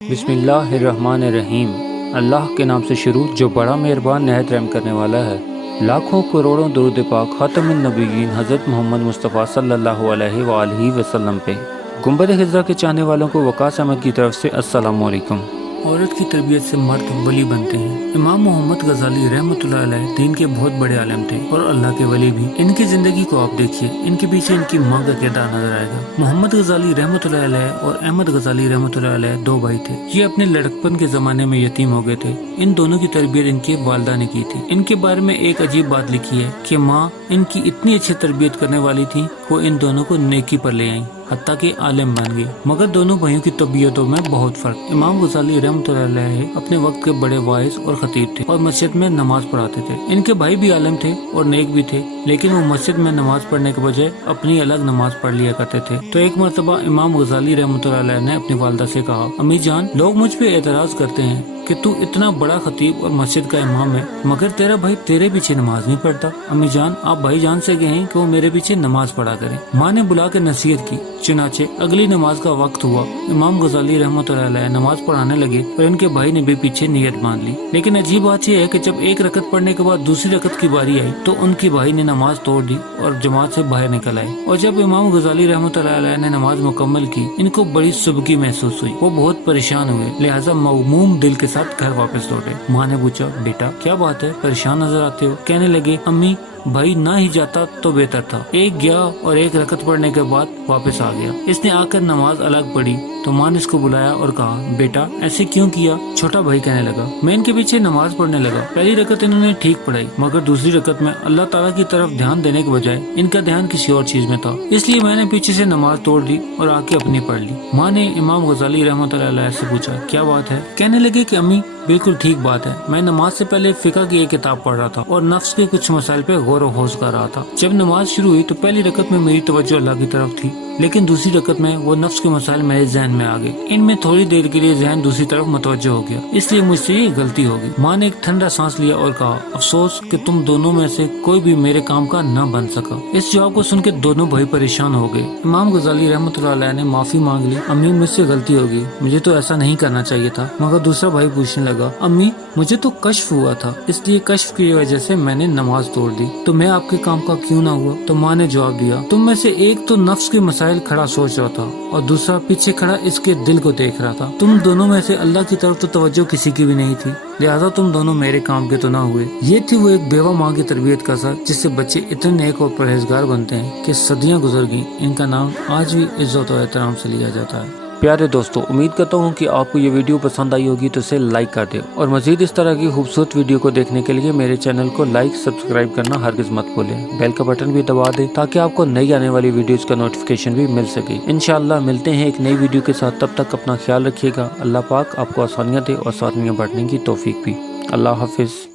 बिस्मिल्लाहिर्रहमानिर्रहीम। अल्लाह के नाम से शुरू जो बड़ा मेहरबान नहायत रहम करने वाला है। लाखों करोड़ों दुरूद पाक खातमुन नबीयीन हज़रत मोहम्मद मुस्तफ़ा सल्लल्लाहु अलैहि वआलिहि वसल्लम पे। गुंबद खिज़रा के चाहने वालों को वकास अहमद की तरफ से अस्सलामु अलैकुम। औरत की तरबियत से मर्द वली बनते हैं। इमाम मोहम्मद गज़ाली रहमतुल्लाह अलैह दीन के बहुत बड़े आलिम थे और अल्लाह के वली भी। इनकी ज़िंदगी को आप देखिए, इनके पीछे इनकी माँ का किरदार नजर आएगा। मोहम्मद गज़ाली रहमतुल्लाह अलैह और अहमद गज़ाली रहमतुल्लाह अलैह दो भाई थे। ये अपने लड़कपन के ज़माने में यतीम हो गए थे। इन दोनों की तरबियत इनके वालिदा ने की थी। इनके बारे में एक अजीब बात लिखी है कि माँ इनकी इतनी अच्छी तरबियत करने वाली थी, वो इन दोनों को नेकी पर ले आई, हत्ता कि आलिम बन गए। मगर दोनों भाइयों की तबीयतों में बहुत फर्क। इमाम गज़ाली रहमतुल्लाह अलैह अपने वक्त के बड़े वाइज और खतीब थे और मस्जिद में नमाज पढ़ाते थे। इनके भाई भी आलिम थे और नेक भी थे, लेकिन वो मस्जिद में नमाज पढ़ने के बजाय अपनी अलग नमाज पढ़ लिया करते थे। तो एक मरतबा इमाम गज़ाली रहमतुल्लाह अलैह ने अपनी वालिदा से कहा, अम्मी जान, लोग मुझ पे एतराज करते हैं कि तू इतना बड़ा खतीब और मस्जिद का इमाम है, मगर तेरा भाई तेरे पीछे नमाज नहीं पढ़ता। अम्मी जान, आप भाई जान से कहें कि वो मेरे पीछे नमाज पढ़ा करें। माँ ने बुला के नसीहत की। चुनाचे अगली नमाज का वक्त हुआ। इमाम गज़ाली रहमतुल्लाह अलैह नमाज पढ़ाने लगे और इनके भाई ने भी पीछे नियत बांध ली। लेकिन अजीब बात यह है कि जब एक रकत पढ़ने के बाद दूसरी रकत की बारी आई तो उनके भाई ने नमाज तोड़ दी और जमात से बाहर निकल आए। और जब इमाम गज़ाली रहमतुल्लाह अलैह ने नमाज मुकम्मल की, इनको बड़ी सुबकी महसूस हुई। वो बहुत परेशान हुए, लिहाजा मगमूम दिल के साथ घर वापस लौटे। माँ ने पूछा, बेटा क्या बात है, परेशान नजर आते हो? कहने लगे, अम्मी भाई ना ही जाता तो बेहतर था। एक गया और एक रकत पढ़ने के बाद वापस आ गया। इसने आकर नमाज अलग पढ़ी तो माँ ने इसको बुलाया और कहा, बेटा ऐसे क्यों किया? छोटा भाई कहने लगा, मैं इनके पीछे नमाज पढ़ने लगा। पहली रकत इन्होंने ठीक पढ़ाई, मगर दूसरी रकत में अल्लाह ताला की तरफ ध्यान देने के बजाय इनका ध्यान किसी और चीज में था, इसलिए मैंने पीछे से नमाज तोड़ दी और आके अपनी पढ़ ली। माँ ने इमाम गज़ाली रहमतुल्लाह अलैह से पूछा, क्या बात है? कहने लगे कि अम्मी बिल्कुल ठीक बात है, मैं नमाज से पहले फिक़ह की एक किताब पढ़ रहा था और नफ्स के कुछ मसाइल पे गौर व होश कर रहा था। जब नमाज शुरू हुई तो पहली रकत में मेरी तवज्जो अल्लाह की तरफ थी, लेकिन दूसरी रकत में वो नफ्स के मसाइल मेरे जहन में आ गए। इनमें थोड़ी देर के लिए जहन दूसरी तरफ मुतवज्जो हो गया, इसलिए मुझसे ये गलती हो गई। माँ ने एक ठंडा सांस लिया और कहा, अफसोस कि तुम दोनों में से कोई भी मेरे काम का न बन सका। इस जवाब को सुन के दोनों भाई परेशान हो गए। इमाम गज़ाली रहमतुल्लाह अलैह ने माफी मांग ली। अम्मी मुझसे गलती हो गई, मुझे तो ऐसा नहीं करना चाहिए था। मगर दूसरा भाई पूछने लगा, अम्मी मुझे तो कश्फ हुआ था, इसलिए कश्फ की वजह से मैंने नमाज तोड़ दी, तो मैं आपके काम का क्यों ना हुआ? तो माँ ने जवाब दिया, तुम में से एक तो नफ्स के मसाइल खड़ा सोच रहा था और दूसरा पीछे खड़ा इसके दिल को देख रहा था। तुम दोनों में से अल्लाह की तरफ तो तवज्जो किसी की भी नहीं थी, लिहाजा तुम दोनों मेरे काम के तो ना हुए। ये थी वो एक बेवा माँ की तरबियत का असर, जिससे बच्चे इतने नेक और परहेजगार बनते हैं कि सदियां गुजर गईं, इनका नाम आज भी इज्जत और एहतराम से लिया जाता है। प्यारे दोस्तों, उम्मीद करता हूँ कि आपको ये वीडियो पसंद आई होगी, तो इसे लाइक कर दें और मज़ीद इस तरह की खूबसूरत वीडियो को देखने के लिए मेरे चैनल को लाइक सब्सक्राइब करना हरगिज़ मत भूलें। बेल का बटन भी दबा दें ताकि आपको नई आने वाली वीडियोस का नोटिफिकेशन भी मिल सके। इंशाअल्लाह मिलते हैं एक नई वीडियो के साथ, तब तक अपना ख्याल रखिएगा। अल्लाह पाक आपको आसानियाँ दे और आसानियाँ बांटने की तौफीक भी। अल्लाह हाफिज़।